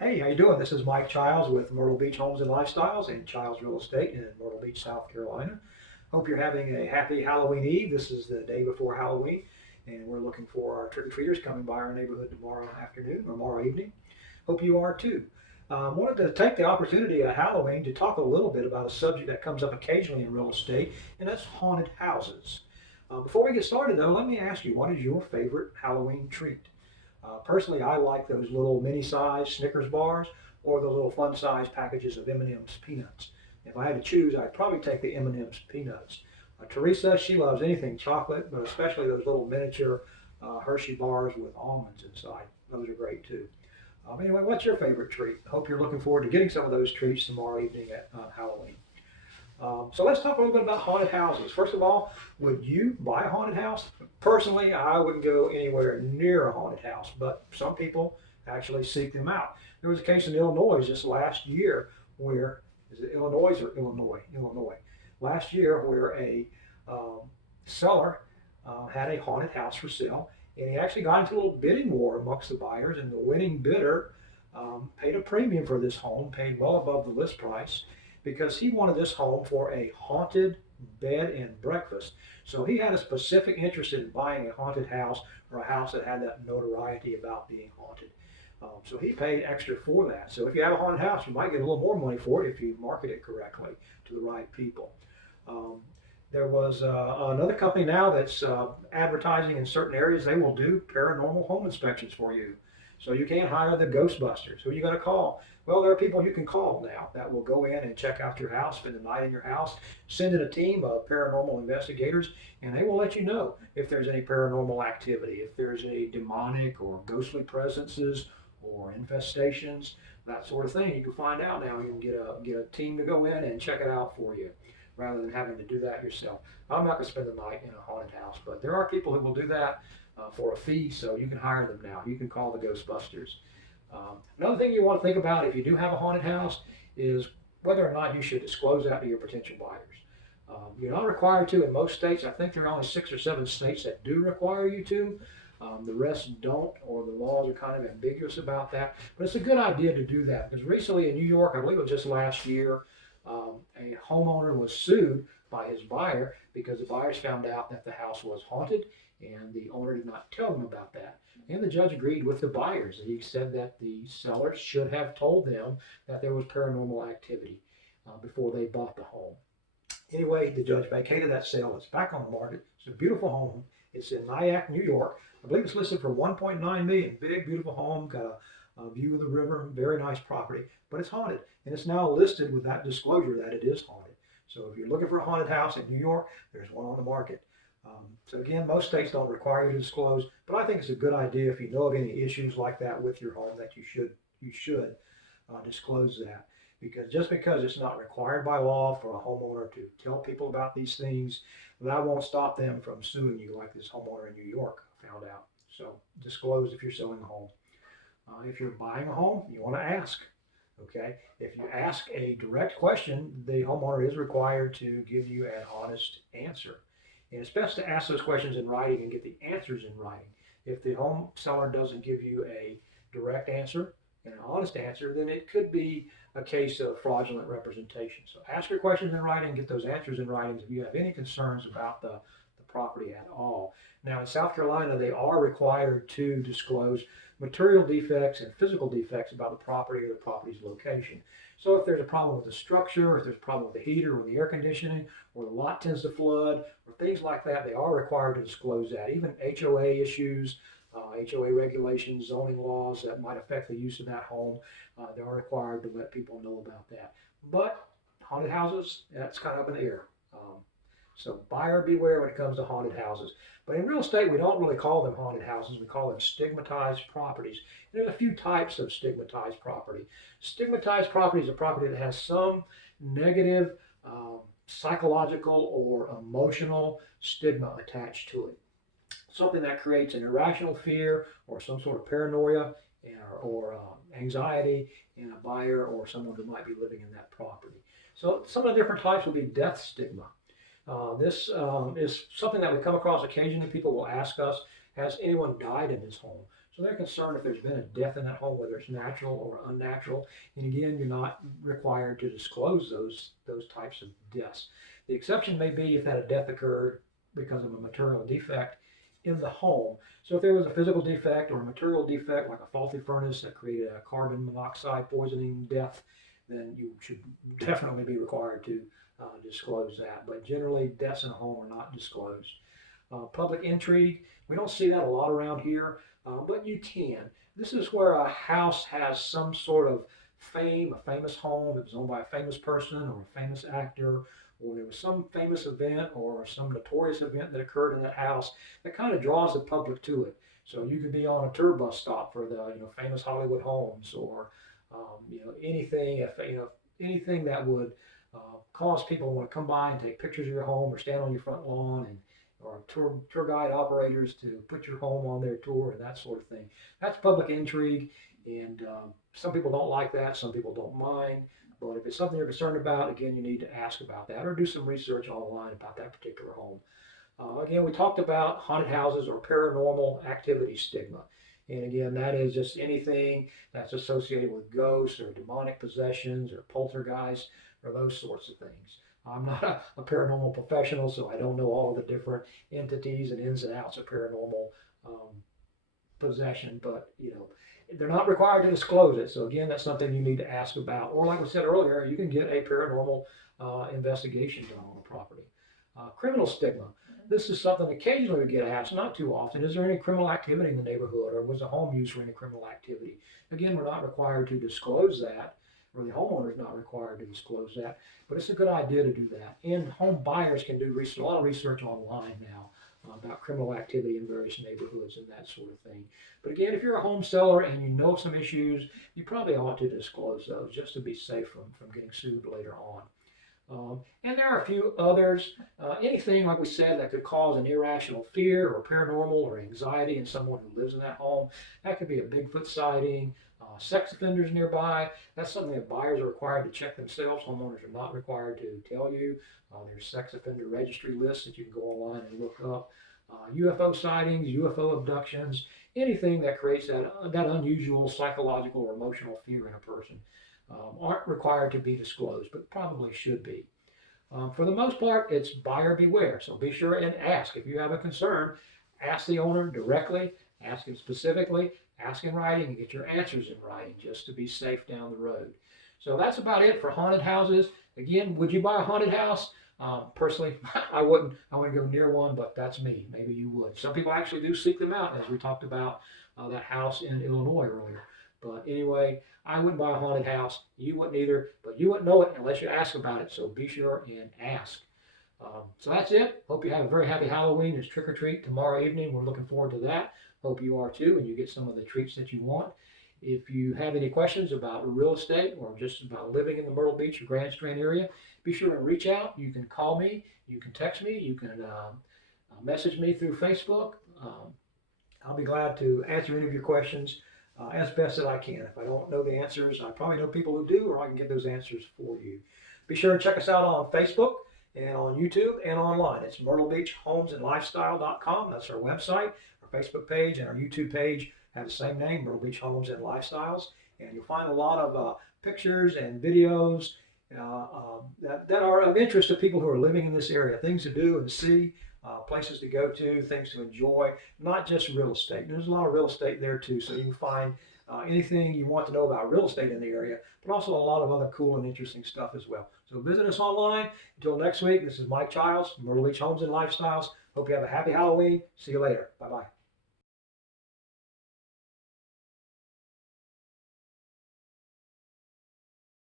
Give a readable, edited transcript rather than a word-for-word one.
Hey, how you doing? This is Mike Childs with Myrtle Beach Homes and Lifestyles and Childs Real Estate in Myrtle Beach, South Carolina. Hope you're having a happy Halloween Eve. This is the day before Halloween, and we're looking for our trick-or-treaters coming by our neighborhood tomorrow afternoon or tomorrow evening. Hope you are too. Wanted to take the opportunity at Halloween to talk a little bit about a subject that comes up occasionally in real estate, and that's haunted houses. Before we get started, though, let me ask you, what is your favorite Halloween treat? Personally, I like those little mini-size Snickers bars or the little fun-size packages of M&M's peanuts. If I had to choose, I'd probably take the M&M's peanuts. Teresa, she loves anything chocolate, but especially those little miniature Hershey bars with almonds inside. Those are great too. Anyway, what's your favorite treat? I hope you're looking forward to getting some of those treats tomorrow evening at Halloween. So let's talk a little bit about haunted houses. First of all, would you buy a haunted house? Personally, I wouldn't go anywhere near a haunted house, but some people actually seek them out. There was a case in Illinois just last year where, is it Illinois or Illinois? Illinois. Last year where a um, seller had a haunted house for sale, and he actually got into a little bidding war amongst the buyers, and the winning bidder paid a premium for this home, paid well above the list price, because he wanted this home for a haunted bed and breakfast. So he had a specific interest in buying a haunted house or a house that had that notoriety about being haunted. So he paid extra for that. So if you have a haunted house, you might get a little more money for it if you market it correctly to the right people. Um, there was another company now that's advertising in certain areas. They will do paranormal home inspections for you. So you can't hire the Ghostbusters. Who are you going to call? Well, there are people you can call now that will go in and check out your house, spend the night in your house, send in a team of paranormal investigators, and they will let you know if there's any paranormal activity, if there's a demonic or ghostly presences or infestations, that sort of thing. You can find out now. You can get a team to go in and check it out for you rather than having to do that yourself. I'm not going to spend the night in a haunted house, but there are people who will do that for a fee, so you can hire them now. You can call the Ghostbusters. Another thing you want to think about if you do have a haunted house is whether or not you should disclose that to your potential buyers. You're not required to in most states. I think there are only 6 or 7 states that do require you to. The rest don't, or the laws are kind of ambiguous about that. But it's a good idea to do that because recently in New York, I believe it was just last year, a homeowner was sued by his buyer because the buyers found out that the house was haunted and the owner did not tell them about that. And the judge agreed with the buyers. He said that the sellers should have told them that there was paranormal activity before they bought the home. Anyway, the judge vacated that sale. It's back on the market. It's a beautiful home. It's in Nyack, New York. I believe it's listed for 1.9 million. Big, beautiful home. Got a view of the river. Very nice property. But it's haunted, and it's now listed with that disclosure that it is haunted. So if you're looking for a haunted house in New York, there's one on the market. So again, most states don't require you to disclose, but I think it's a good idea if you know of any issues like that with your home that you should disclose that. Because just because it's not required by law for a homeowner to tell people about these things, that won't stop them from suing you like this homeowner in New York found out. So disclose if you're selling a home. If you're buying a home, you want to ask. Okay, if you ask a direct question, the homeowner is required to give you an honest answer. And it's best to ask those questions in writing and get the answers in writing. If the home seller doesn't give you a direct answer and an honest answer, then it could be a case of fraudulent representation. So ask your questions in writing, get those answers in writing if you have any concerns about the property at all. Now in South Carolina, they are required to disclose material defects and physical defects about the property or the property's location. So if there's a problem with the structure, if there's a problem with the heater or the air conditioning, or the lot tends to flood, or things like that, they are required to disclose that. Even HOA issues, HOA regulations, zoning laws that might affect the use of that home, they are required to let people know about that. But haunted houses, that's kind of up in the air. So buyer beware when it comes to haunted houses. But in real estate, we don't really call them haunted houses. We call them stigmatized properties. There's a few types of stigmatized property. Stigmatized property is a property that has some negative psychological or emotional stigma attached to it. Something that creates an irrational fear or some sort of paranoia or anxiety in a buyer or someone who might be living in that property. So some of the different types will be death stigma. This is something that we come across occasionally. People will ask us, has anyone died in this home? So they're concerned if there's been a death in that home, whether it's natural or unnatural. And again, you're not required to disclose those types of deaths. The exception may be if that a death occurred because of a material defect in the home. So if there was a physical defect or a material defect, like a faulty furnace that created a carbon monoxide poisoning death, then you should definitely be required to disclose that. But generally, deaths in a home are not disclosed. Public intrigue, we don't see that a lot around here, but you can. This is where a house has some sort of fame, a famous home, it was owned by a famous person or a famous actor, or there was some famous event or some notorious event that occurred in that house that kind of draws the public to it. So you could be on a tour bus stop for the famous Hollywood homes, or anything anything that would cause people to want to come by and take pictures of your home or stand on your front lawn, and or tour guide operators to put your home on their tour and that sort of thing. That's public intrigue, and some people don't like that, some people don't mind. But if it's something you're concerned about, again, you need to ask about that or do some research online about that particular home. Again, we talked about haunted houses or paranormal activity stigma. And again, that is just anything that's associated with ghosts or demonic possessions or poltergeists or those sorts of things. I'm not a paranormal professional, so I don't know all of the different entities and ins and outs of paranormal possession, but they're not required to disclose it. So again, that's something you need to ask about. Or like we said earlier, you can get a paranormal investigation done on the property. Criminal stigma. This is something occasionally we get asked, not too often. Is there any criminal activity in the neighborhood, or was the home used for any criminal activity? Again, we're not required to disclose that, or the homeowner is not required to disclose that, but it's a good idea to do that. And home buyers can do research, a lot of research online now about criminal activity in various neighborhoods and that sort of thing. But again, if you're a home seller and you know some issues, you probably ought to disclose those just to be safe from getting sued later on. And there are a few others. Anything, like we said, that could cause an irrational fear or paranormal or anxiety in someone who lives in that home. That could be a Bigfoot sighting, sex offenders nearby. That's something that buyers are required to check themselves. Homeowners are not required to tell you. There's sex offender registry lists that you can go online and look up. UFO sightings, UFO abductions, anything that creates that unusual psychological or emotional fear in a person. Aren't required to be disclosed, but probably should be. For the most part, it's buyer beware. So be sure and ask. If you have a concern, ask the owner directly, ask him specifically, ask in writing, and get your answers in writing just to be safe down the road. So that's about it for haunted houses. Again, would you buy a haunted house? Personally, I wouldn't go near one, but that's me. Maybe you would. Some people actually do seek them out, as we talked about that house in Illinois earlier. But anyway, I wouldn't buy a haunted house. You wouldn't either, but you wouldn't know it unless you ask about it. So be sure and ask. So that's it. Hope you have a very happy Halloween. It's trick or treat tomorrow evening. We're looking forward to that. Hope you are too, and you get some of the treats that you want. If you have any questions about real estate or just about living in the Myrtle Beach or Grand Strand area, be sure to reach out. You can call me, you can text me, you can message me through Facebook. I'll be glad to answer any of your questions as best as I can. If I don't know the answers, I probably know people who do, or I can get those answers for you. Be sure to check us out on Facebook and on YouTube and online. It's myrtlebeachhomesandlifestyle.com. That's our website. Our Facebook page and our YouTube page have the same name, Myrtle Beach Homes and Lifestyles. And you'll find a lot of pictures and videos that are of interest to people who are living in this area, things to do and see, places to go to, things to enjoy, not just real estate. And there's a lot of real estate there too, so you can find anything you want to know about real estate in the area, but also a lot of other cool and interesting stuff as well. So visit us online. Until next week, this is Mike Childs, Myrtle Beach Homes and Lifestyles. Hope you have a happy Halloween. See you later. Bye-bye.